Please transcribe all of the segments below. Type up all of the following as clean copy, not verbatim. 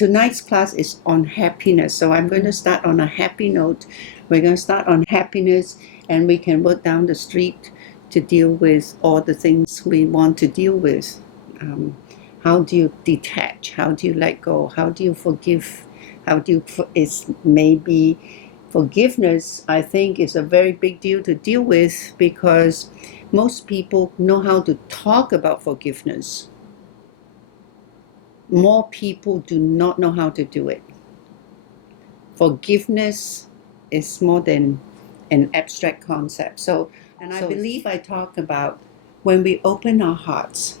tonight's class is on happiness. So I'm going to start on a happy note. We're going to start on happiness, and we can work down the street to deal with all the things we want to deal with. How do you detach? How do you let go? How do you forgive? How do you, it's maybe forgiveness, I think, is a very big deal to deal with, because most people know how to talk about forgiveness. More people do not know how to do it. Forgiveness is more than an abstract concept. So, and I believe I talk about when we open our hearts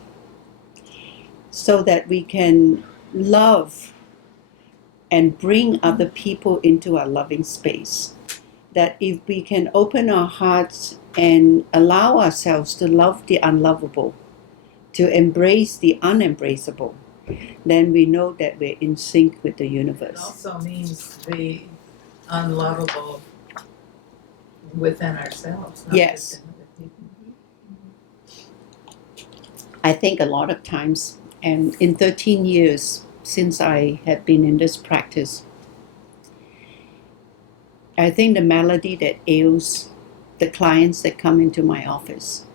so that we can love and bring other people into our loving space. That if we can open our hearts and allow ourselves to love the unlovable, to embrace the unembraceable, then we know that we're in sync with the universe. It also means the unlovable within ourselves. Not Yes. just in other people. I think a lot of times, and in 13 years since I have been in this practice, I think the malady that ails the clients that come into my office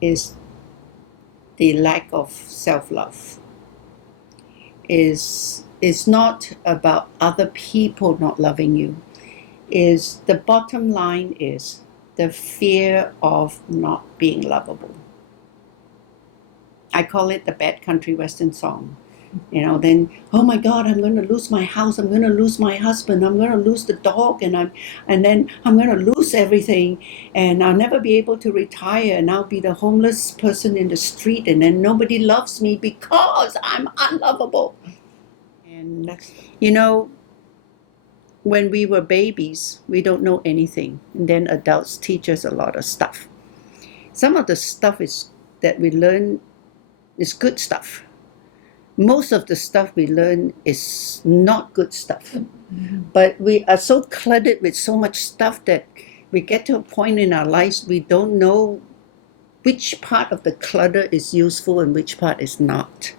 is the lack of self-love. Is not about other people not loving you. Is the bottom line is the fear of not being lovable. I call it the bad country western song. Then, oh my God, I'm going to lose my house, I'm going to lose my husband, I'm going to lose the dog, and then I'm going to lose everything, and I'll never be able to retire, and I'll be the homeless person in the street, and then nobody loves me because I'm unlovable. And when we were babies, we don't know anything, and then adults teach us a lot of stuff. Some of the stuff that we learn is good stuff. Most of the stuff we learn is not good stuff. But we are so cluttered with so much stuff that we get to a point in our lives we don't know which part of the clutter is useful and which part is not.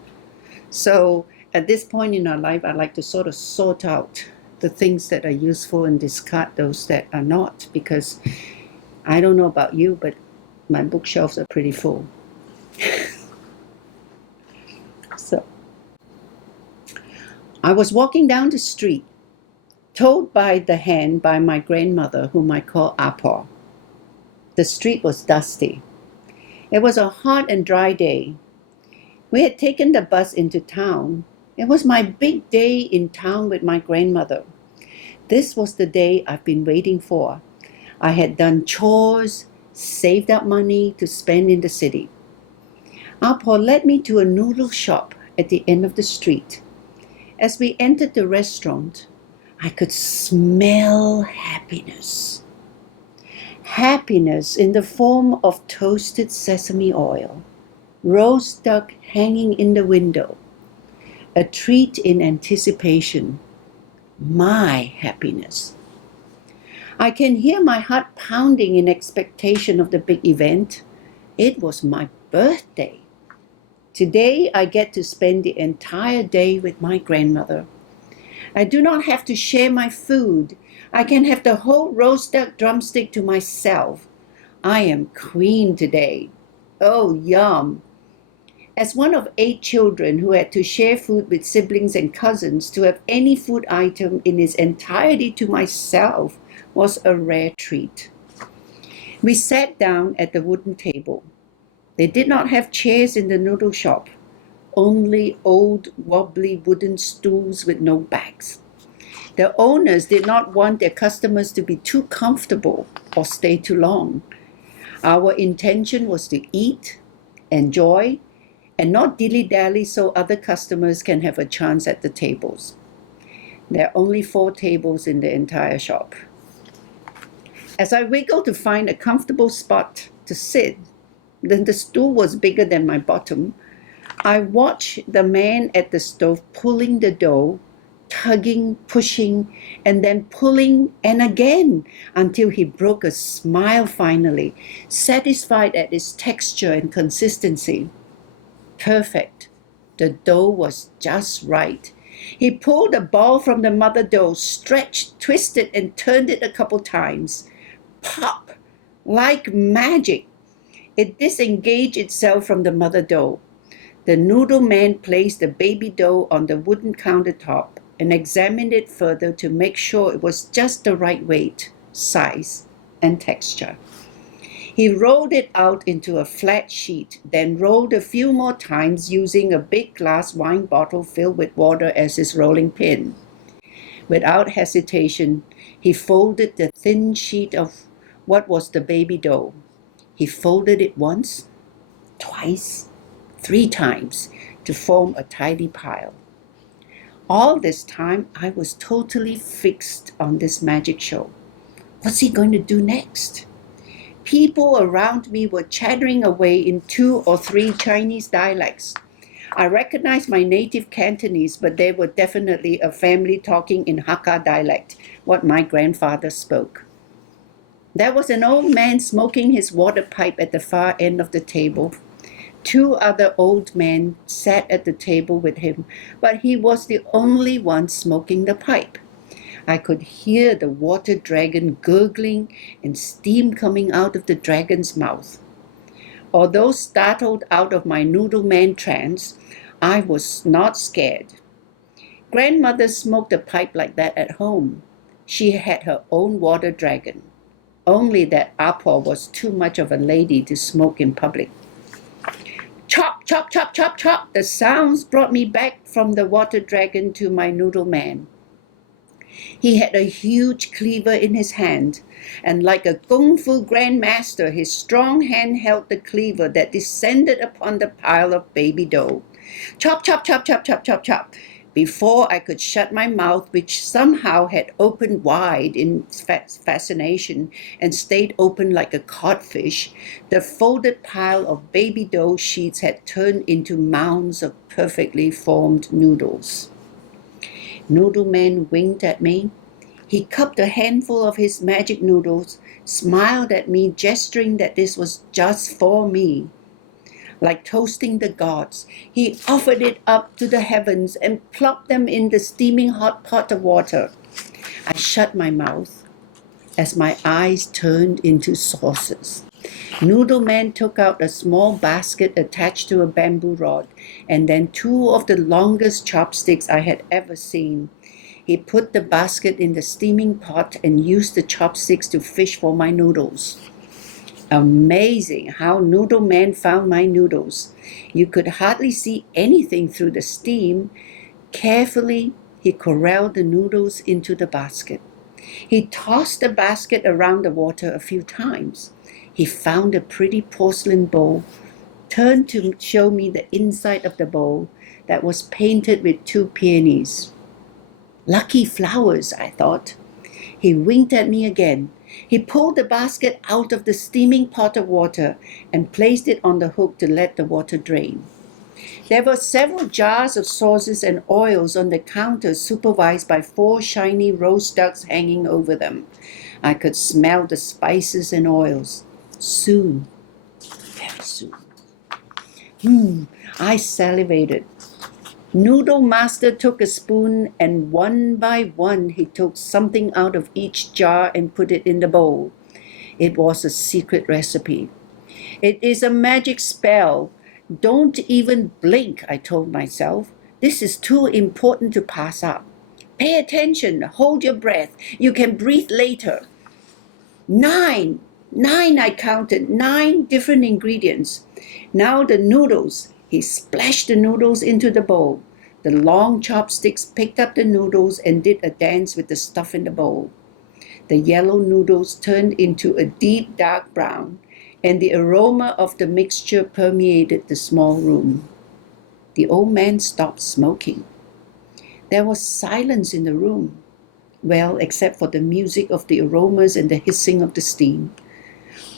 So at this point in our life, I like to sort of sort out the things that are useful and discard those that are not, because I don't know about you, but my bookshelves are pretty full. So I was walking down the street, told by the hand by my grandmother, whom I call Apo. The street was dusty. It was a hot and dry day. We had taken the bus into town. It was my big day in town with my grandmother. This was the day I've been waiting for. I had done chores, saved up money to spend in the city. Apo led me to a noodle shop at the end of the street. As we entered the restaurant, I could smell happiness. Happiness in the form of toasted sesame oil, roast duck hanging in the window, a treat in anticipation, my happiness. I can hear my heart pounding in expectation of the big event. It was my birthday. Today I get to spend the entire day with my grandmother. I do not have to share my food. I can have the whole roast duck drumstick to myself. I am queen today. Oh, yum. As one of 8 children who had to share food with siblings and cousins, to have any food item in its entirety to myself was a rare treat. We sat down at the wooden table. They did not have chairs in the noodle shop, only old wobbly wooden stools with no backs. The owners did not want their customers to be too comfortable or stay too long. Our intention was to eat, enjoy, and not dilly-dally so other customers can have a chance at the tables. There are only 4 tables in the entire shop. As I wiggled to find a comfortable spot to sit, then the stool was bigger than my bottom. I watched the man at the stove pulling the dough, tugging, pushing, and then pulling, and again, until he broke a smile finally, satisfied at its texture and consistency. Perfect. The dough was just right. He pulled a ball from the mother dough, stretched, twisted, and turned it a couple times. Pop! Like magic, it disengaged itself from the mother dough. The noodle man placed the baby dough on the wooden countertop and examined it further to make sure it was just the right weight, size, and texture. He rolled it out into a flat sheet, then rolled a few more times using a big glass wine bottle filled with water as his rolling pin. Without hesitation, he folded the thin sheet of what was the baby dough. He folded it once, twice, 3 times to form a tidy pile. All this time, I was totally fixed on this magic show. What's he going to do next? People around me were chattering away in 2 or 3 Chinese dialects. I recognized my native Cantonese, but they were definitely a family talking in Hakka dialect, what my grandfather spoke. There was an old man smoking his water pipe at the far end of the table. 2 other old men sat at the table with him, but he was the only one smoking the pipe. I could hear the water dragon gurgling and steam coming out of the dragon's mouth. Although startled out of my noodle man trance, I was not scared. Grandmother smoked a pipe like that at home. She had her own water dragon. Only that Apo was too much of a lady to smoke in public. Chop, chop, chop, chop, chop. The sounds brought me back from the water dragon to my noodle man. He had a huge cleaver in his hand, and like a kung fu grandmaster, his strong hand held the cleaver that descended upon the pile of baby dough. Chop, chop, chop, chop, chop, chop, chop. Before I could shut my mouth, which somehow had opened wide in fascination and stayed open like a codfish, the folded pile of baby dough sheets had turned into mounds of perfectly formed noodles. Noodle Man winked at me. He cupped a handful of his magic noodles, smiled at me, gesturing that this was just for me. Like toasting the gods, he offered it up to the heavens and plopped them in the steaming hot pot of water. I shut my mouth as my eyes turned into saucers. Noodle Man took out a small basket attached to a bamboo rod, and then 2 of the longest chopsticks I had ever seen. He put the basket in the steaming pot and used the chopsticks to fish for my noodles. Amazing how Noodle Man found my noodles. You could hardly see anything through the steam. Carefully, he corralled the noodles into the basket. He tossed the basket around the water a few times. He found a pretty porcelain bowl, turned to show me the inside of the bowl that was painted with 2 peonies. Lucky flowers, I thought. He winked at me again. He pulled the basket out of the steaming pot of water and placed it on the hook to let the water drain. There were several jars of sauces and oils on the counter, supervised by 4 shiny roast ducks hanging over them. I could smell the spices and oils. Soon, very soon. I salivated. Noodle Master took a spoon, and one by one he took something out of each jar and put it in the bowl. It was a secret recipe. It is a magic spell. Don't even blink, I told myself. This is too important to pass up. Pay attention, hold your breath. You can breathe later. 9, I counted, 9 different ingredients. Now the noodles. He splashed the noodles into the bowl. The long chopsticks picked up the noodles and did a dance with the stuff in the bowl. The yellow noodles turned into a deep dark brown, and the aroma of the mixture permeated the small room. The old man stopped smoking. There was silence in the room. Well, except for the music of the aromas and the hissing of the steam.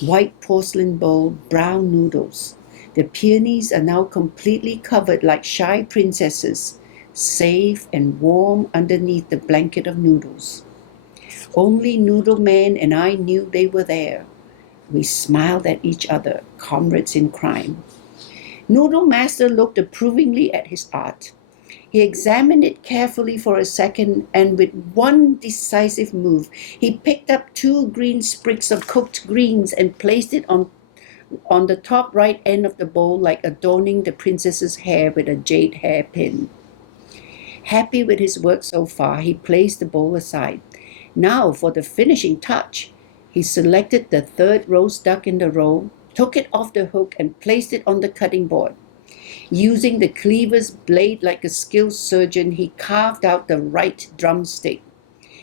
White porcelain bowl, brown noodles. The peonies are now completely covered like shy princesses, safe and warm underneath the blanket of noodles. Only Noodle Man and I knew they were there. We smiled at each other, comrades in crime. Noodle Master looked approvingly at his art. He examined it carefully for a second, and with one decisive move, he picked up 2 green sprigs of cooked greens and placed it on the top right end of the bowl, like adorning the princess's hair with a jade hairpin. Happy with his work so far, he placed the bowl aside. Now, for the finishing touch, he selected the 3rd roast duck in the row, took it off the hook, and placed it on the cutting board. Using the cleaver's blade like a skilled surgeon, he carved out the right drumstick.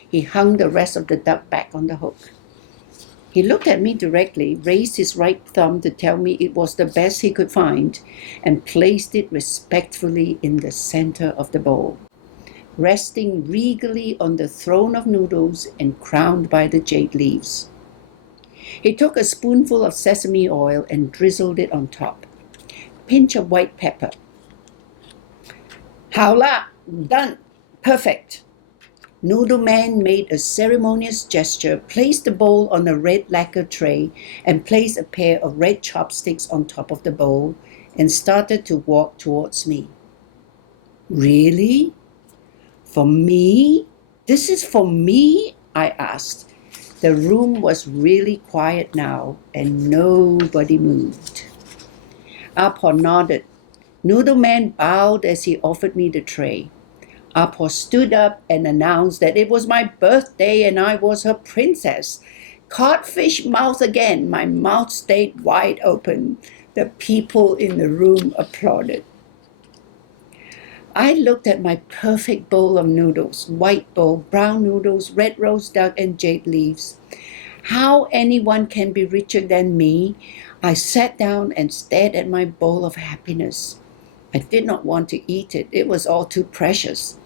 He hung the rest of the duck back on the hook. He looked at me directly, raised his right thumb to tell me it was the best he could find, and placed it respectfully in the center of the bowl, resting regally on the throne of noodles and crowned by the jade leaves. He took a spoonful of sesame oil and drizzled it on top. Pinch of white pepper. 好啦, done, perfect. Noodle Man made a ceremonious gesture, placed the bowl on a red lacquer tray, and placed a pair of red chopsticks on top of the bowl, and started to walk towards me. Really? For me? This is for me? I asked. The room was really quiet now, and nobody moved. Apo nodded. Noodle Man bowed as he offered me the tray. Apo stood up and announced that it was my birthday and I was her princess. Codfish mouth again. My mouth stayed wide open. The people in the room applauded. I looked at my perfect bowl of noodles, white bowl, brown noodles, red roast duck, and jade leaves. How anyone can be richer than me? I sat down and stared at my bowl of happiness. I did not want to eat it. It was all too precious.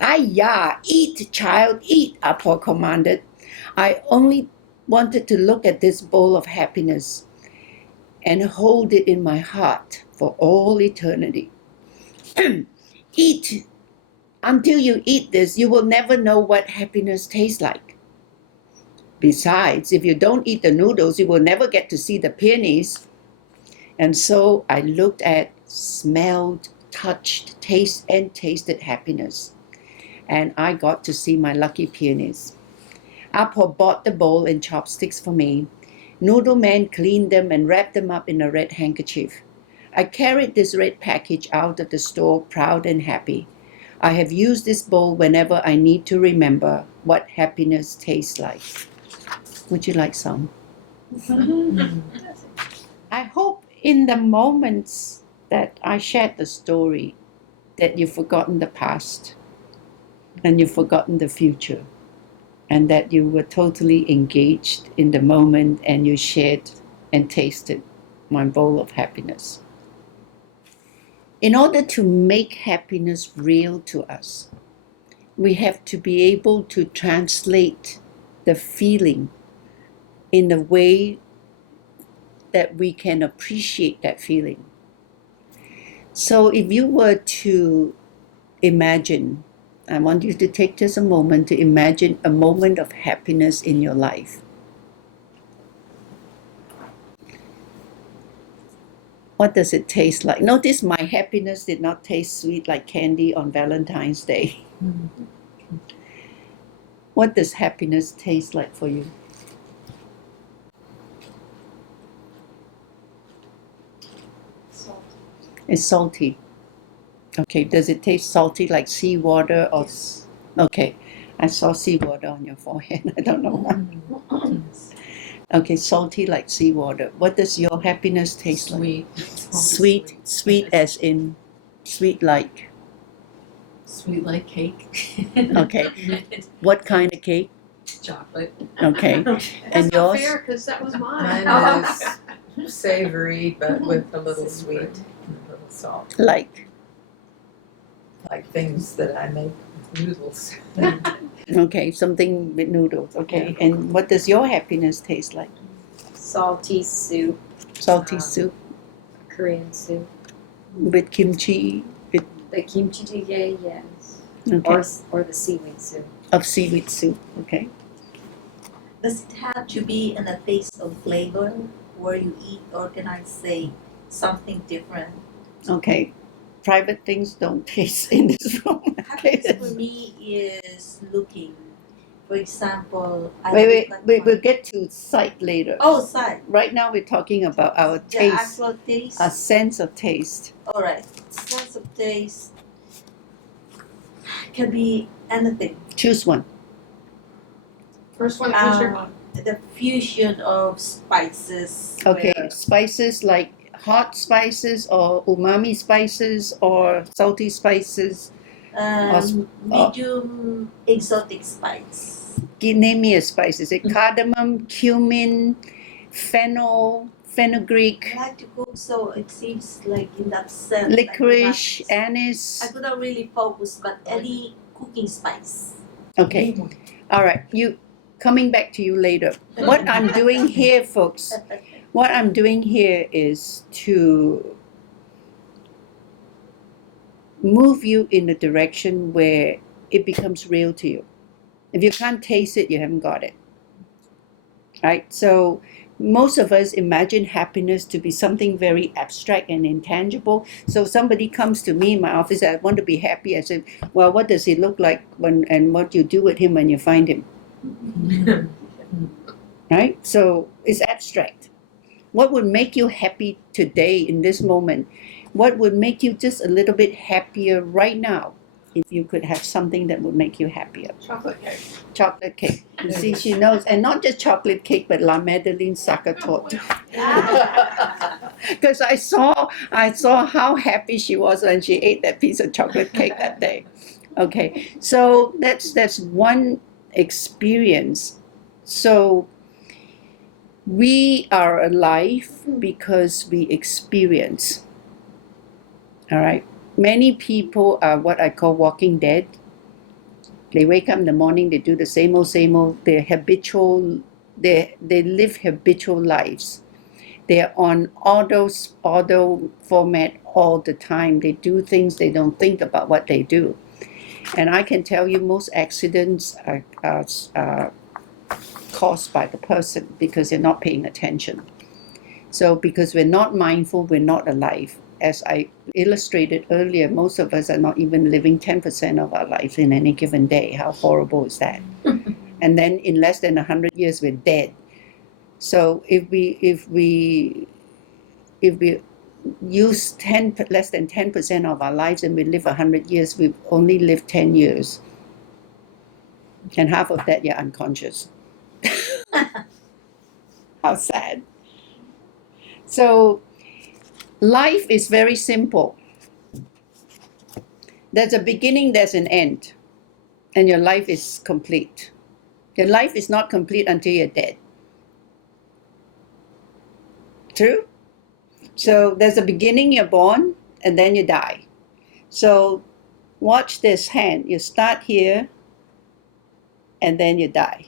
"Ayah, eat, child, eat," Apo commanded. I only wanted to look at this bowl of happiness and hold it in my heart for all eternity. Eat. Until you eat this, you will never know what happiness tastes like. Besides, if you don't eat the noodles, you will never get to see the peonies. And so I looked at, smelled, touched, tasted happiness. And I got to see my lucky peonies. Apo bought the bowl and chopsticks for me. Noodle Man cleaned them and wrapped them up in a red handkerchief. I carried this red package out of the store, proud and happy. I have used this bowl whenever I need to remember what happiness tastes like. Would you like some? I hope in the moments that I shared the story that you've forgotten the past and you've forgotten the future, and that you were totally engaged in the moment and you shared and tasted my bowl of happiness. In order to make happiness real to us, we have to be able to translate the feeling in a way that we can appreciate that feeling. So if you were to imagine, I want you to take just a moment to imagine a moment of happiness in your life. What does it taste like? Notice my happiness did not taste sweet like candy on Valentine's Day. What does happiness taste like for you? Salty. It's salty. Okay, does it taste salty like seawater or... Yes. Okay, I saw seawater on your forehead. I don't know why. Okay, salty like seawater. What does your happiness taste like? Sweet. Sweet as in sweet like. Sweet like cake. Okay. What kind of cake? Chocolate. Okay. That's And not yours? fair, because that was mine. Mine is savory, but with a little sweet and a little salt. Like. Like things that I make with noodles. Okay, something with noodles. Okay. Yeah. And what does your happiness taste like? Salty soup, Salty soup Korean soup. with kimchi, The kimchi jjigae, yes. okay, Or the seaweed soup. of seaweed soup. Okay. Does it have to be in a taste of flavor where you eat, or can I say something different? Okay. private things don't taste in this room. Happiness for me is looking. For example, I Wait, look at we'll my- get to sight later. Oh, sight. Right now we're talking about our The taste, actual taste. a sense of taste. All right. Sense of taste can be anything. Choose one. First one comes your Um, the fusion of spices. Okay, where, spices like hot spices or umami spices or salty spices. medium exotic spice. Name me a spice. Is it cardamom, cumin, fennel, fenugreek, I like to cook, so it seems like in that sense. licorice, I anise? could not really focus, but any cooking spice. Okay, all right. You coming back to you later. What I'm doing here, folks, what I'm doing here is to move you in a direction where it becomes real to you. If you can't taste it, you haven't got it. Right? So most of us imagine happiness to be something very abstract and intangible. So somebody comes to me in my office, I want to be happy. I said, well, what does he look like when, and what do you do with him when you find him? Right? So it's abstract. What would make you happy today in this moment? What would make you just a little bit happier right now? If you could have something that would make you happier. Chocolate cake. Chocolate cake. You see, she knows. And not just chocolate cake, but La Madeleine Sakatot. Because I saw how happy she was when she ate that piece of chocolate cake that day. Okay, so that's one experience. So we are alive because we experience. All right. Many people are what I call walking dead. They wake up in the morning, they do the same old, they're habitual, they live habitual lives. They're on auto format all the time. They do things, they don't think about what they do. And I can tell you most accidents are caused by the person because they're not paying attention. So because we're not mindful, we're not alive. As I illustrated earlier, most of us are not even living 10% of our life in any given day. How horrible is that? And then in less than 100 years, we're dead. So if we use less than 10% of our lives and we live 100 years, we've only lived 10 years. And half of that, you're unconscious. How sad. So life is very simple. There's a beginning, there's an end, and your life is complete. Your life is not complete until you're dead. True? So there's a beginning, you're born, and then you die. So watch this hand. You start here, and then you die.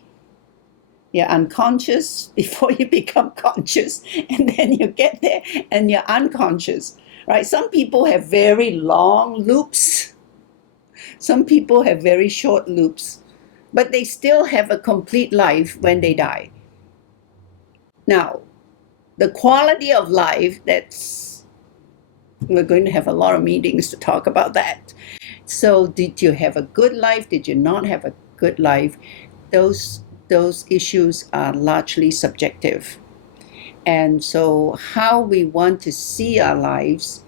You're unconscious before you become conscious, and then you get there and you're unconscious. Right? Some people have very long loops. Some people have very short loops, but they still have a complete life when they die. Now, the quality of life, we're going to have a lot of meetings to talk about that. So did you have a good life? Did you not have a good life? Those issues are largely subjective. And so how we want to see our lives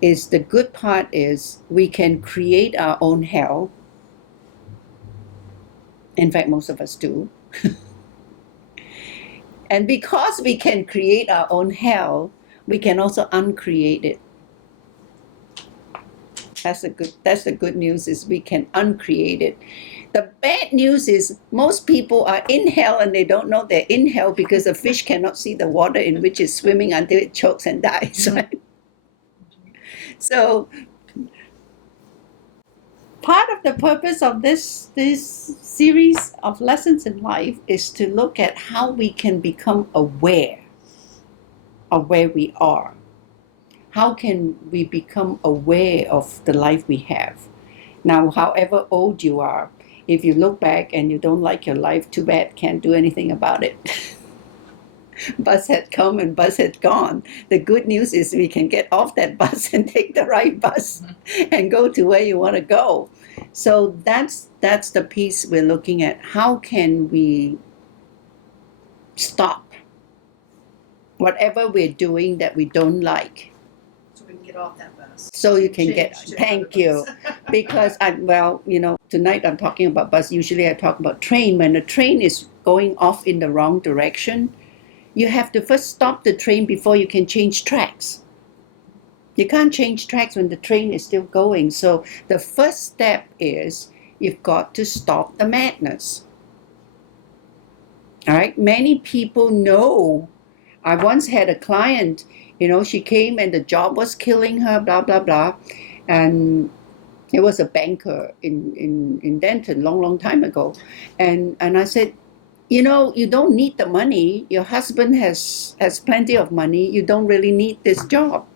is the good part is we can create our own hell. In fact, most of us do. And because we can create our own hell, we can also uncreate it. That's the good news is we can uncreate it. The bad news is most people are in hell and they don't know they're in hell because a fish cannot see the water in which it's swimming until it chokes and dies. Right? So part of the purpose of this series of lessons in life is to look at how we can become aware of where we are. How can we become aware of the life we have? Now, however old you are, if you look back and you don't like your life, too bad, can't do anything about it. bus had come and bus had gone. The good news is we can get off that bus and take the right bus and go to where you want to go. So that's the piece we're looking at. How can we stop whatever we're doing that we don't like? So we can get off that bus. So you can get, Change to thank another you. bus. Because tonight I'm talking about bus. Usually I talk about train. When the train is going off in the wrong direction, you have to first stop the train before you can change tracks. You can't change tracks when the train is still going. So the first step is you've got to stop the madness. All right? Many people know. I once had a client, she came and the job was killing her, blah, blah, blah. And it was a banker in Denton, long time ago. And I said, you don't need the money. Your husband has plenty of money. You don't really need this job.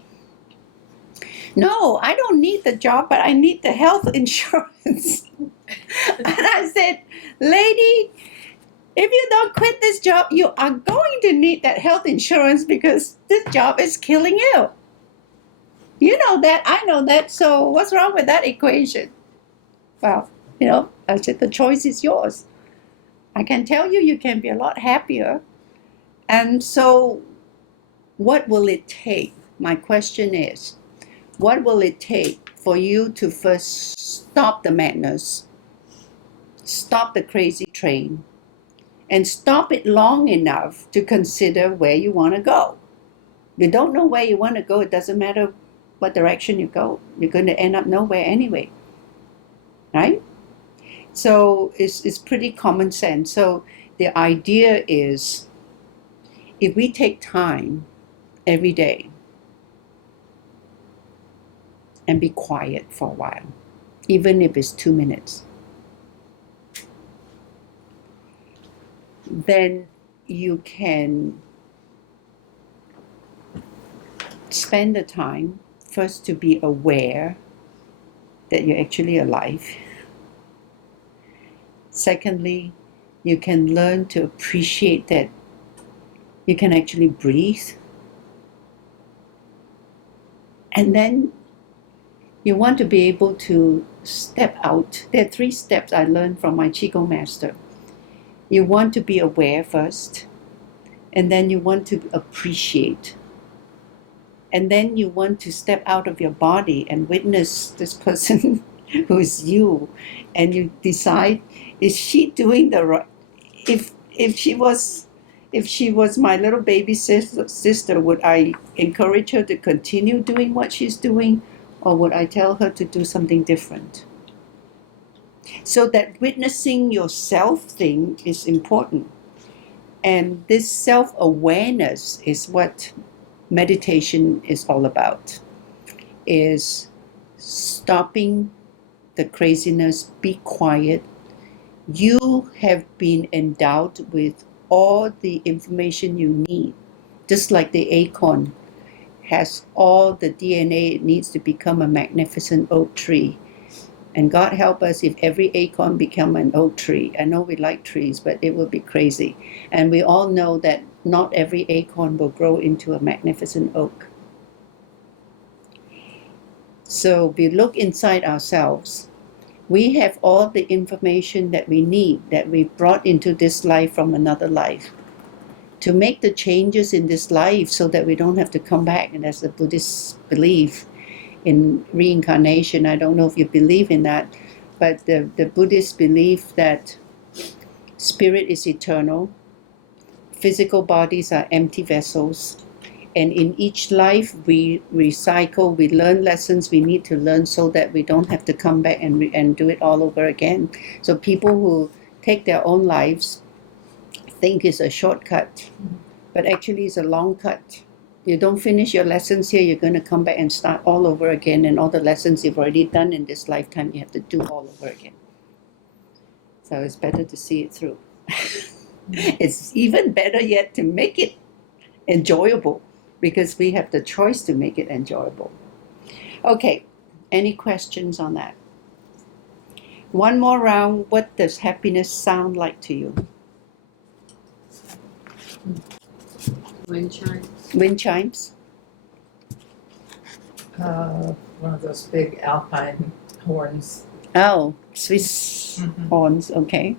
No, I don't need the job, but I need the health insurance. And I said, lady, if you don't quit this job, you are going to need that health insurance because this job is killing you. You know that, I know that, so what's wrong with that equation? Well, I said the choice is yours. I can tell you can be a lot happier. And so what will it take? My question is, what will it take for you to first stop the madness, stop the crazy train, and stop it long enough to consider where you want to go? You don't know where you want to go, it doesn't matter what direction you go. You're going to end up nowhere anyway. Right? So it's pretty common sense. So the idea is, if we take time every day and be quiet for a while, even if it's 2 minutes, then you can spend the time first to be aware that you're actually alive. Secondly, you can learn to appreciate that you can actually breathe. And then you want to be able to step out. There are 3 steps I learned from my Qigong master. You want to be aware first, and then you want to appreciate. And then you want to step out of your body and witness this person who is you, and you decide, is she doing the right? If she was my little baby sister, would I encourage her to continue doing what she's doing, or would I tell her to do something different? So that witnessing yourself thing is important. And this self-awareness is what meditation is all about, is stopping the craziness, be quiet. You have been endowed with all the information you need, just like the acorn has all the DNA it needs to become a magnificent oak tree. And God help us if every acorn become an oak tree. I know we like trees, but it will be crazy. And we all know that not every acorn will grow into a magnificent oak. So we look inside ourselves. We have all the information that we need, that we brought into this life from another life, to make the changes in this life so that we don't have to come back. And as the Buddhists believe in reincarnation, I don't know if you believe in that, but the Buddhists believe that spirit is eternal, physical bodies are empty vessels, and in each life we recycle, we learn lessons we need to learn so that we don't have to come back and do it all over again. So people who take their own lives think it's a shortcut, but actually it's a long cut. You don't finish your lessons here, you're going to come back and start all over again, and all the lessons you've already done in this lifetime you have to do all over again. So it's better to see it through. It's even better yet to make it enjoyable, because we have the choice to make it enjoyable. Okay, any questions on that? One more round. What does happiness sound like to you? Wind chimes. Wind chimes. One of those big alpine horns. Oh, Swiss Mhm. horns. Okay.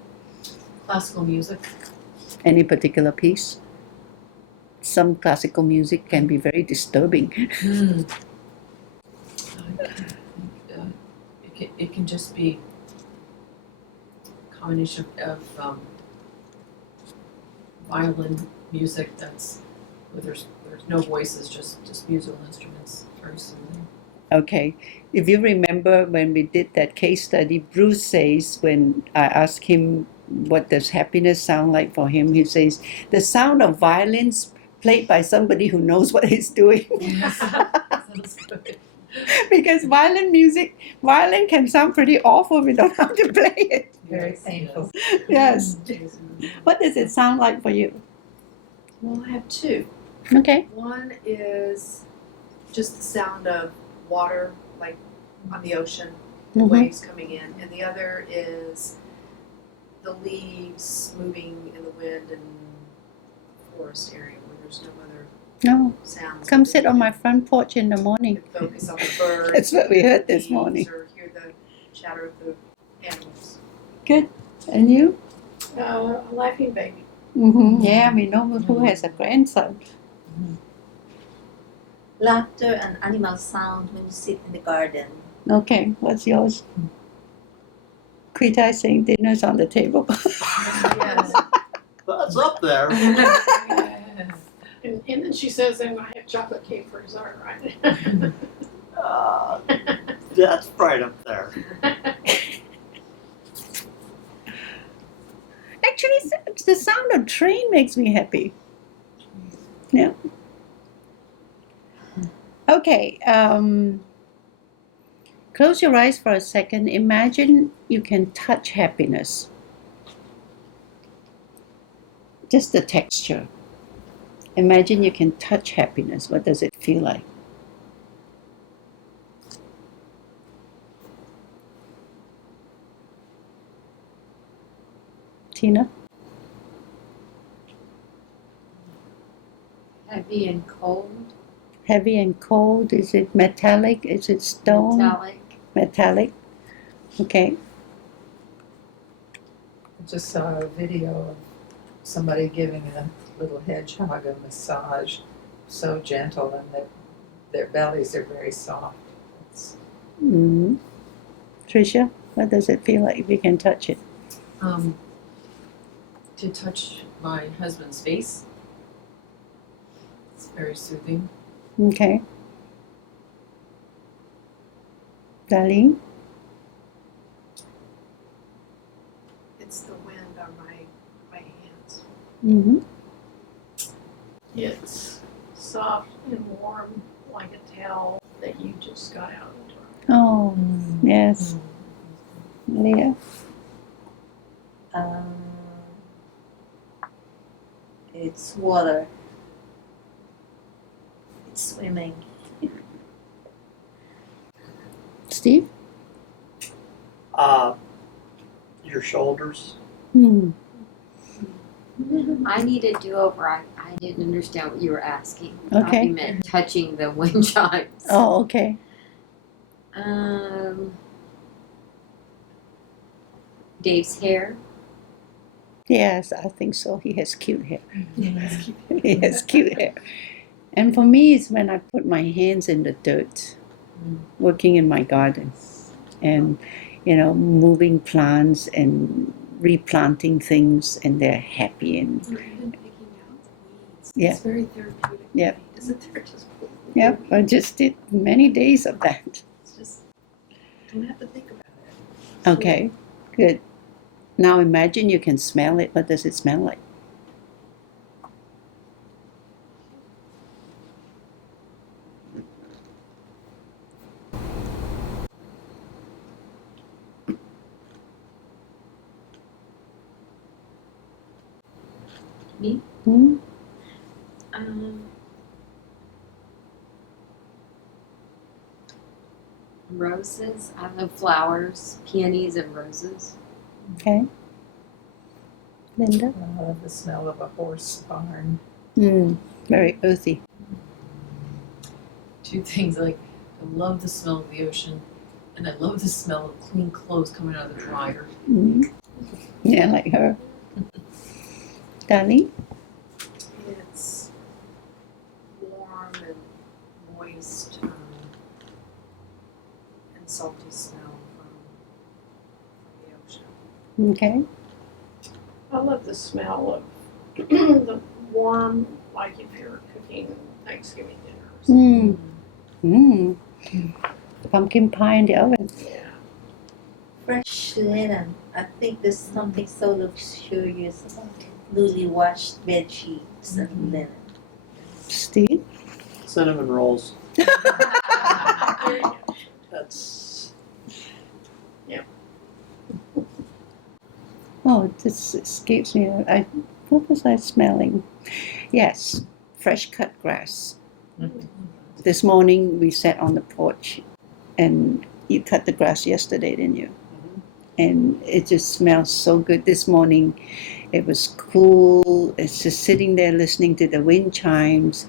Classical music. Any particular piece? Some classical music can be very disturbing. It can just be a combination of violin music that's where there's no voices, just musical instruments, very soothing. Okay. If you remember when we did that case study, Bruce says when I asked him what does happiness sound like for him, he says the sound of violins played by somebody who knows what he's doing. Sounds good. Because violin can sound pretty awful if you don't know how to play it. Very painful. Yes. What does it sound like for you? Well, I have two. Okay. One is just the sound of water, like on the ocean, Mhm. waves coming in, and the other is the leaves moving in the wind and forest area where there's no other No. sounds. Come sit on my front porch in the morning. You can focus on the birds. That's what we heard this leaves, morning. Or hear the chatter of the animals. Good. And you? A laughing baby. Mm-hmm. Yeah, we know who has a grandson. Laughter and animal sound when you sit in the garden. Okay, what's yours? Kweethai saying dinner's on the table. Yes. That's up there. And then she says, I'm going to have chocolate cake for dessert, right? That's right up there. Actually, the sound of train makes me happy. Yeah. Okay. Close your eyes for a second. Imagine you can touch happiness. Just the texture. Imagine you can touch happiness. What does it feel like? Tina? Heavy and cold. Heavy and cold. Is it metallic? Is it stone? Metallic. Metallic. Okay. I just saw a video of somebody giving a little hedgehog a massage, so gentle, and their bellies are very soft. It's, Mm. Tricia, what does it feel like if you can touch it? To touch my husband's face, it's very soothing. Okay. Darlene? It's the wind on my hands. Mm-hmm. It's soft and warm, like a towel that you just got out of the dryer. Oh, yes. Leah? It's water. It's swimming. Steve? Your shoulders. Hmm. I need a do-over. I didn't understand what you were asking. I thought Okay. you meant touching the wind chimes. Oh, okay. Dave's hair. Yes, I think so. He has cute hair. He has cute hair. And for me, it's when I put my hands in the dirt, working in my garden, and moving plants and replanting things, and they're happy and Or even picking out the weeds. Yeah. It's very therapeutic. Yeah. Isn't there just cool? yeah. I just did many days of that. It's just, don't have to think about it. Okay, good. Now imagine you can smell it. What does it smell like? Me? Hmm? Roses. I love flowers, peonies, and roses. Okay. Linda? the smell of a horse barn. Hmm. Very earthy. Two things, like, I love the smell of the ocean, and I love the smell of clean clothes coming out of the dryer. Mm. Yeah, like her. Darling? It's warm and moist and salty smell from the ocean. Okay. I love the smell of the warm, like if you're cooking Thanksgiving dinner or something. Mm. Pumpkin pie in the oven. Yeah. Fresh linen. I think there's something so luxurious about newly washed bed sheets and linen. Steve? Cinnamon rolls. There you go. That's Oh, this escapes me. What was I smelling? Yes, fresh cut grass. This morning we sat on the porch, and you cut the grass yesterday, didn't you? And it just smells so good. This morning it was cool. It's just sitting there listening to the wind chimes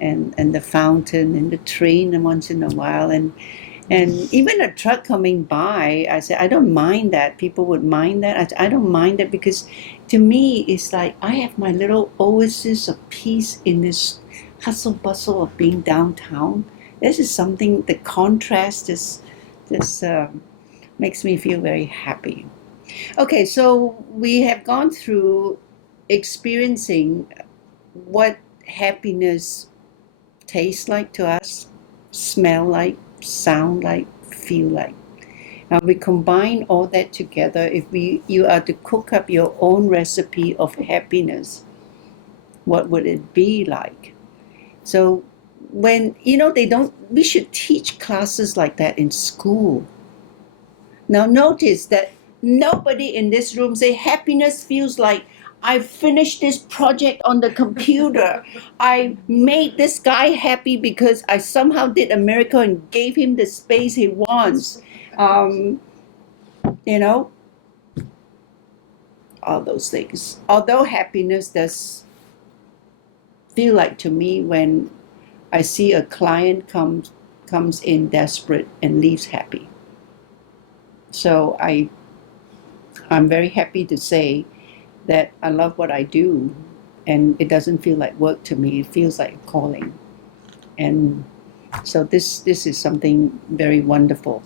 and the fountain and the train once in a while, and even a truck coming by. I said, I don't mind that. People would mind that. I don't mind that, because to me it's like I have my little oasis of peace in this hustle bustle of being downtown. This is something, the contrast is this makes me feel very happy. Okay, so we have gone through experiencing what happiness tastes like to us, smell like, sound like, feel like. Now we combine all that together. If you are to cook up your own recipe of happiness, what would it be like? So when we should teach classes like that in school. Now notice that nobody in this room say happiness feels like I finished this project on the computer. I made this guy happy because I somehow did a miracle and gave him the space he wants. You know, all those things. Although happiness does feel like to me when I see a client comes in desperate and leaves happy. So I'm very happy to say that I love what I do, and it doesn't feel like work to me. It feels like a calling. And so this is something very wonderful.